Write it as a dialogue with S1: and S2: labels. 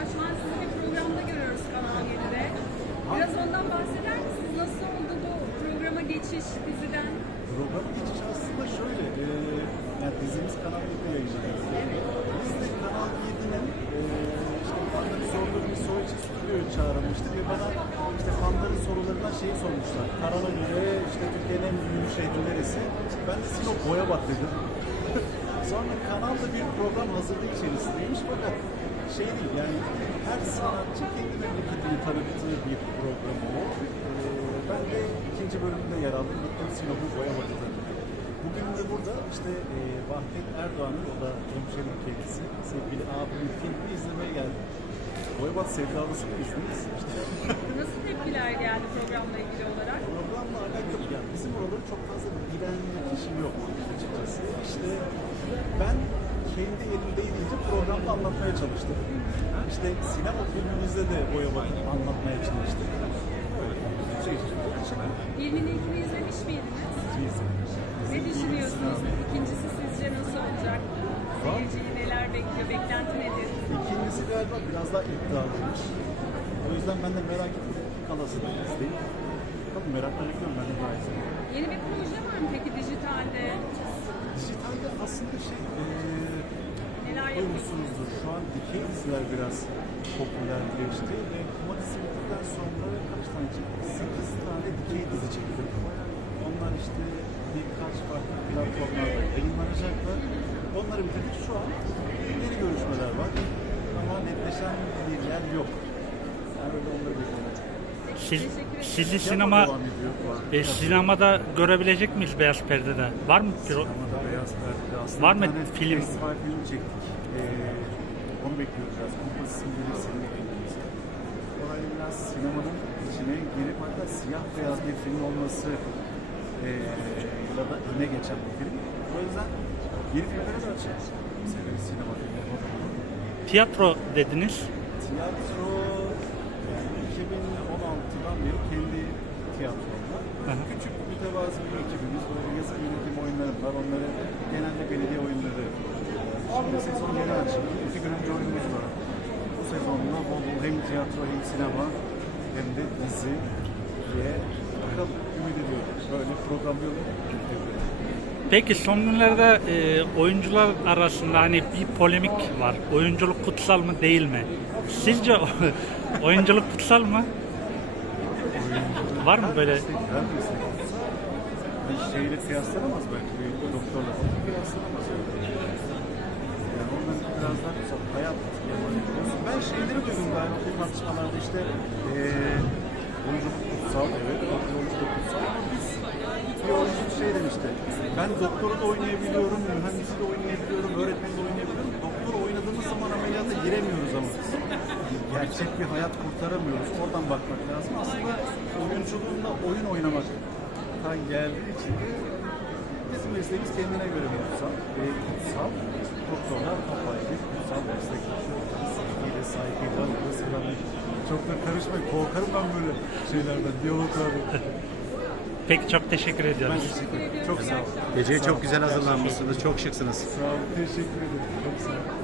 S1: Şu an sizi bir programda görüyoruz Kanal 7'de. Biraz ondan bahseder misiniz? Nasıl oldu bu programa geçiş diziden?
S2: Programa geçiş aslında şöyle, yani dizimiz Kanal 7'de yayınlanıyor. Biz de Kanal 7'nin işte fanların sorduğu bir soru için stüdyoya çağrılmıştık ve bana işte fanların sorularından şeyi sormuşlar. Kanal'a göre işte Türkiye'nin en büyük şehri neresi? Ben de Sinop Boyabat dedim. Sonra kanalda bir program hazırlığı içerisindeymiş fakat şey değil yani her sanatçı kendi memleketini tanıttığı bir program o. Ben de ikinci bölümünde yer aldım. Gittim Sinop'u Boyabat'ı tanıdım. Bugün de burada işte Vahdet Erdoğan'ın, o da hemşerim kendisi, sevgili abimin filmini izlemeye geldim. Boyabat sevdalısı mıyız?
S1: Nasıl tepkiler geldi programla ilgili olarak?
S2: Programla alakalı yani bizim oraları çok fazla bilen kişi yok açıkçası. İşte ben kendi elimdeydiğince programda anlatmaya çalıştım. İşte sinema filmimizde de Boyabat'ı anlatmaya çalıştık. Böyle bir şey gerçekten.
S1: Birinin ilkini izlemiş miydiniz? Ne düşünüyorsunuz? İkincisi sizce nasıl olacak? Seyirciyi neler bekliyor? Beklenti nedir?
S2: İkincisi galiba biraz daha iddialıymış. O yüzden ben de merak ettim. Kalasını izleyip. Bakalım merakla bekliyorum ben de daha izleyeyim.
S1: Yeni bir proje var mı peki dijitalde?
S2: Dijitalde aslında
S1: Neler yapıyorsunuz?
S2: duymuşsunuzdur. Şu an dikey diziler biraz popülerleşti ve Kumarisi bittikten sonra kaç tane çektim? 8 tane dikey dizi çektim. Onlar işte birkaç farklı platformlarda yayınlanacaklar. Onları bitirdik. Şu an yeni görüşmeler var. Ama netleşen bir yer yok. Yani öyle onları bekliyorum.
S3: Sizi sinemada görebilecek miyiz beyaz perdede? Var mı?
S2: Sinemada beyaz perdede aslında
S3: Var mı
S2: bir tane
S3: film?
S2: festival film çektik. Onu bekliyoruz biraz. Kumpas isimli bir sinema filmimiz. Orayı biraz sinemanın içine girip hatta siyah beyaz bir film olması ya da öne geçen bir film. O yüzden yeni filmlere de açacağız. Mesela sinema filmleri.
S3: Tiyatro dediniz.
S2: Tiyatro yani 2016'dan beri kendi tiyatromda. Küçük mütevazı bir ekibimiz. Böyle yazı yönetim oyunları var. Onları genelde belediye oyunları. Şimdi sezon yeni açıldı. 2 gün önce oyunumuz var. Bu sezonda bol bol hem tiyatro hem sinema hem de dizi diye bakalım ümit ediyorum. Böyle programlıyorum.
S3: Peki son günlerde oyuncular arasında hani bir polemik var. Oyunculuk kutsal mı değil mi? Sizce oyunculuk kutsal mı? Var mı böyle?
S2: Her meslek olsa bir şeyle kıyaslanamaz belki. Bir doktorla falan kıyaslanamaz. Yani onların biraz daha güzel hayat yapabiliyorsun. Ben şeyleri duydum galiba bu tartışmalarda işte oyunculuk kutsal, evet, oyunculuk kutsal ama biz bir oyuncu şey demişti. Ben doktoru da oynayabiliyorum, mühendisi de oynayabiliyorum, öğretmeni de oynayabiliyorum. Doktor oynadığımız zaman ameliyata giremiyoruz ama biz. Gerçek bir hayat kurtaramıyoruz. Oradan bakmak lazım. Aslında oyunculuğunda oyun oynamaktan geldiği için de bizim mesleğimiz kendine göre bir kutsal. Kutsal. Doktorlar apayrı bir kutsal meslek. Sevgiyle, saygıyla, selamlık. Çok da karışmayın. Korkarım ben böyle şeylerden, diyaloglardan.
S3: Peki çok teşekkür ediyorum.
S2: Ben teşekkür ederim. Çok sağ olun.
S4: Geceye
S2: Sağ
S4: çok
S2: olun.
S4: güzel hazırlanmışsınız. Çok şıksınız.
S2: Sağ olun. Teşekkür ederim. Çok sağ olun.